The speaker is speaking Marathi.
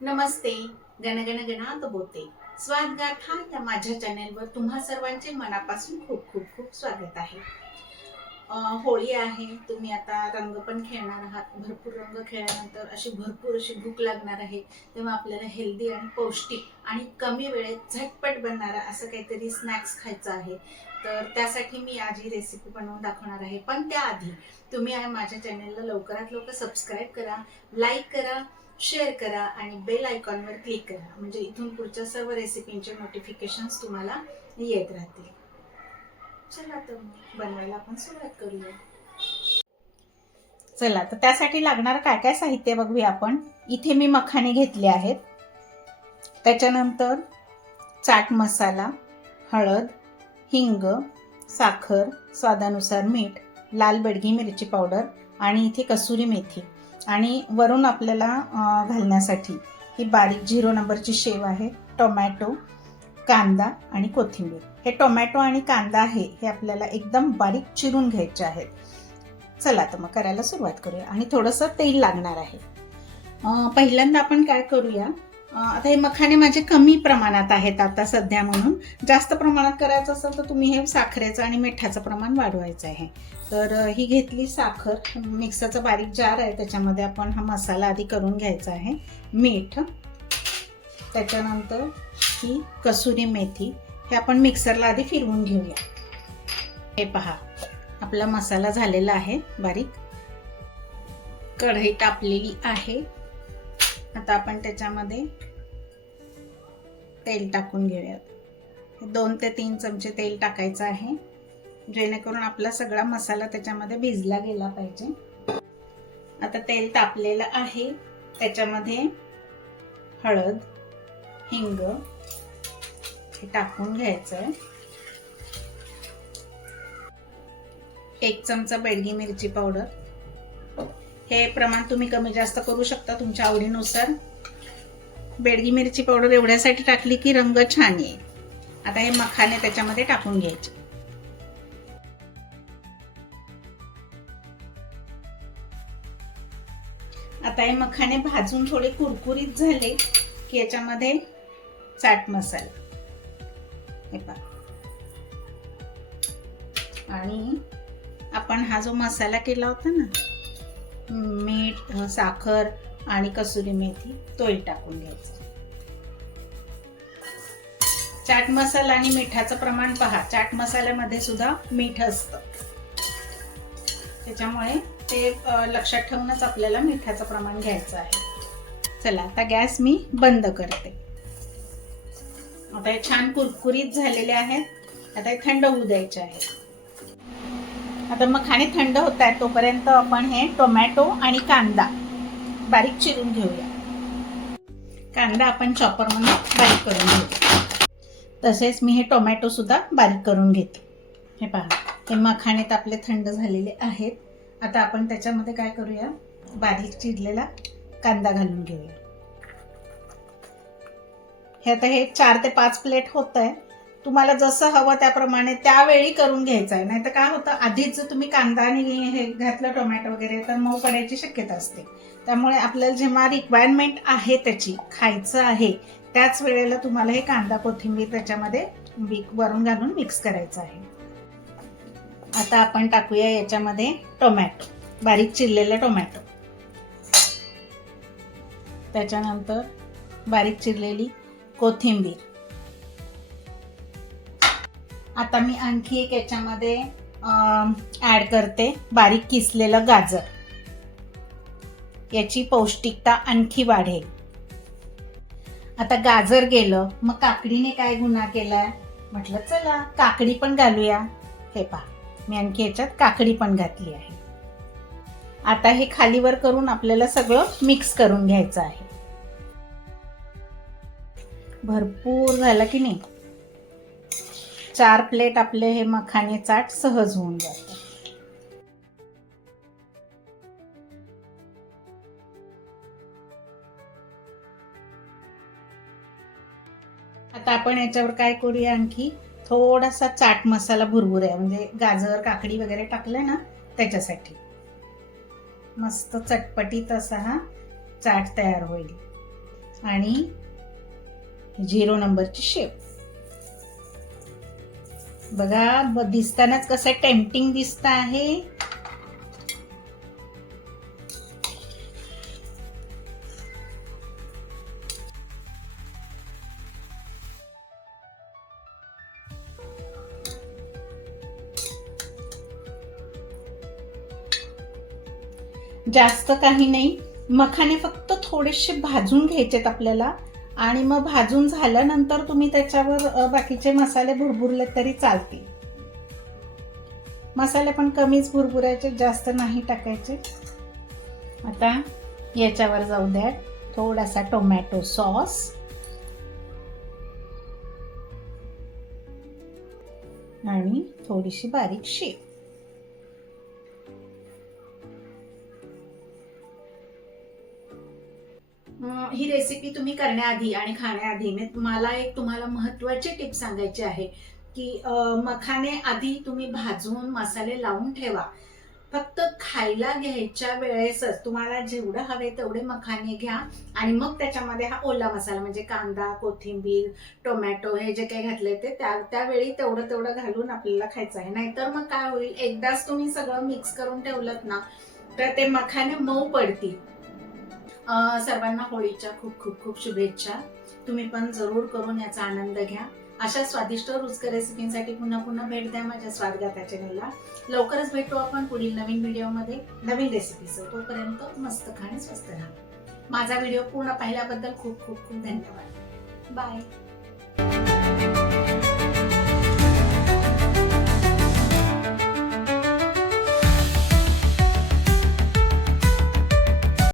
नमस्ते. गणगण गणात बोते स्वाद गाथा या माझ्या चॅनेलवर तुम्हा सर्वांचे मनापासून खूप खूप खूप स्वागत आहे. होळी आहे, तुम्ही आता रंग पण खेळणार आहात. भरपूर रंग खेळल्यानंतर भरपूर अशी भूक लागणार आहे. तेव्हा आपल्याला हेल्दी आणि पौष्टिक आणि कमी वेळेत झटपट बनणारा असं काहीतरी स्नॅक्स खायचं आहे. तर त्यासाठी मी आज ही रेसिपी बनवून दाखवणार आहे. पण त्याआधी तुम्ही माझ्या चॅनेलला लवकरात लवकर सबस्क्राईब करा, लाईक करा, शेअर करा आणि बेल आयकॉनवर क्लिक करा, म्हणजे इथून पुढच्या सर्व रेसिपींचे नोटिफिकेशन्स तुम्हाला येत राहतील. चला तर बनवायला आपण सुरुवात करूया. चला तर त्यासाठी लागणार काय काय साहित्य बघूया आपण. इथे मी मखाने घेतले आहेत. त्याच्यानंतर चाट मसाला, हळद, हिंग, साखर, स्वादानुसार मीठ, लाल बेडगी मिरची पावडर आणि इथे कसुरी मेथी. आणि वरून आपल्याला घालण्यासाठी ही बारीक 0 नंबरची शेव आहे, टोमॅटो, कांदा आणि कोथिंबीर. हे टोमॅटो आणि कांदा आहे हे आपल्याला एकदम बारीक चिरून घ्यायचे आहेत. चला तर मग करायला सुरुवात करूया. आणि थोडंसं तेल लागणार आहे. पहिल्यांदा आपण काय करूया, आता हे मखाने माझे कमी प्रमाणात आहेत आता सध्या, म्हणून जास्त प्रमाणात करायचं असेल तर तुम्ही हे साखरेचं आणि मिठाचं प्रमाण वाढवायचं आहे. तर ही घेतली साखर, मिक्सरचा बारीक जार आहे, त्याच्यामध्ये आपण हा मसाला आधी करून घ्यायचा आहे. मीठ, त्याच्यानंतर ही कसुरी मेथी, हे आपण मिक्सरला आधी फिरवून घेऊया. हे पहा, आपला मसाला झालेला आहे बारीक. कढई तापलेली आहे. आता आपण त्याच्यामध्ये तेल टाकून घेऊया. 2 ते 3 चमचे तेल टाकायचं आहे, जेणेकरून आपला सगळा मसाला त्याच्यामध्ये भिजला गेला पाहिजे. आता तेल तापलेलं आहे, त्याच्यामध्ये हळद, हिंग हे टाकून घ्यायचंय. 1 चमचा बेडगी मिरची पावडर. हे प्रमाण तुम्ही कमी जास्त करू शकता तुमच्या आवडीनुसार. बेडगी मिरची पावडर एवढ्यासाठी टाकली की रंग छान येईल. आता हे मखाने त्याच्यामध्ये टाकून घ्यायचे. आता हे मखाने भाजून थोडे कुरकुरीत झाले की याच्यामध्ये चाट मसाला, हे पहा, आणि आपण हा जो मसाला केला होता ना, मीठ, साखर आणि कसुरी मेथी, तोही टाकून घ्यायचा. चाट मसाला आणि मिठाचं प्रमाण पहा, चाट मसाल्यामध्ये सुद्धा मीठ असतं, त्याच्यामुळे ते लक्षात ठेवूनच आपल्याला मिठाचं प्रमाण घ्यायचं आहे. चला आता गॅस मी बंद करते. आता हे छान कुरकुरीत झालेले आहेत. आता हे थंड होऊ द्यायचे आहे. आता मखाने थंड होत आहेत, तोपर्यंत आपण हे टोमॅटो आणि कांदा बारीक चिरून घेऊया. कांदा आपण चॉपरमध्ये बारीक करून घेऊ. तसेच मी हे टोमॅटो सुद्धा बारीक करून घेते. हे पहा, हे मखाने आपले थंड झालेले आहेत. आता आपण त्याच्यामध्ये काय करूया, बारीक चिरलेला कांदा घालून घेऊया. हे आता हे 4 ते 5 प्लेट होत आहे. तुम्हाला जसं हवं त्याप्रमाणे त्यावेळी करून घ्यायचं आहे, नाही तर काय होतं, आधीच जर तुम्ही कांदा आणि हे घातलं टोमॅटो वगैरे तर मऊ पडायची शक्यता असते. त्यामुळे आपल्याला जेव्हा रिक्वायरमेंट आहे त्याची, खायचं आहे, त्याच वेळेला तुम्हाला हे कांदा कोथिंबीर त्याच्यामध्ये वरून घालून मिक्स करायचं आहे. आता आपण टाकूया याच्यामध्ये टोमॅटो, बारीक चिरलेले टोमॅटो, त्याच्यानंतर बारीक चिरलेली कोथिंबीर. आता मी आणखी एक याच्यामध्ये ऍड करते बारीक किसलेलं गाजर. याची पौष्टिकता आणखी वाढेल. आता गाजर गेलं, मग काकडीने काय गुन्हा केलाय, म्हटलं चला काकडी पण घालूया. हे पहा, मी आणखी याच्यात काकडी पण घातली आहे. आता हे खालीवर करून आपल्याला सगळं मिक्स करून घ्यायचं आहे. भरपूर झालं की नाही, 4 प्लेट आपले हे मखाने चाट सहज होऊन जातं. आता आपण याच्यावर काय करूया, आणखी थोडासा चाट मसाला भुरभुऱ्या, म्हणजे गाजर काकडी वगैरे टाकलं ना त्याच्यासाठी. मस्त चटपटीत असा हा चाट तयार होईल. आणि 0 नंबरची शेव. बघा दिसतानाच कसं टेम्पटिंग दिसत आहे. जास्त काही नाही, मखाने फक्त थोडेसे भाजून घ्यायचेत आपल्याला आणि मग भाजून झाल्यानंतर तुम्ही त्याच्यावर बाकीचे मसाले भुरभुरले तरी चालतील. मसाले पण कमीच भुरभुरायचे, जास्त नाही टाकायचे. आता याच्यावर जाऊ द्या थोडासा टोमॅटो सॉस आणि थोडीशी बारीक शेव. ही रेसिपी तुम्ही करण्याआधी आणि खाण्याआधी मी तुम्हाला महत्त्वाची टिप सांगायची आहे की मखाने आधी तुम्ही भाजून मसाले लावून ठेवा. फक्त खायला घ्यायच्या वेळेसच तुम्हाला जेवढं हवे तेवढे मखाने घ्या आणि मग त्याच्यामध्ये हा ओला मसाला म्हणजे कांदा, कोथिंबीर, टोमॅटो हे जे काही घातले ते त्यावेळी तेवढं घालून आपल्याला खायचं आहे. नाहीतर मग काय होईल, एकदाच तुम्ही सगळं मिक्स करून ठेवलं ना तर ते मखाने मऊ पडतील. सर्वांना होळीच्या खूप खूप खूप शुभेच्छा. तुम्ही पण जरूर करून याचा आनंद घ्या. अशा स्वादिष्ट रुचकर रेसिपींसाठी पुन्हा भेट द्या माझ्या स्वादगाथा चॅनलला. लवकरच भेटू आपण पुढील नवीन व्हिडिओमध्ये नवीन रेसिपीसह. तोपर्यंत मस्त खा आणि स्वस्त राहा. माझा व्हिडिओ पूर्ण पाहिल्याबद्दल खूप खूप खूप धन्यवाद. बाय.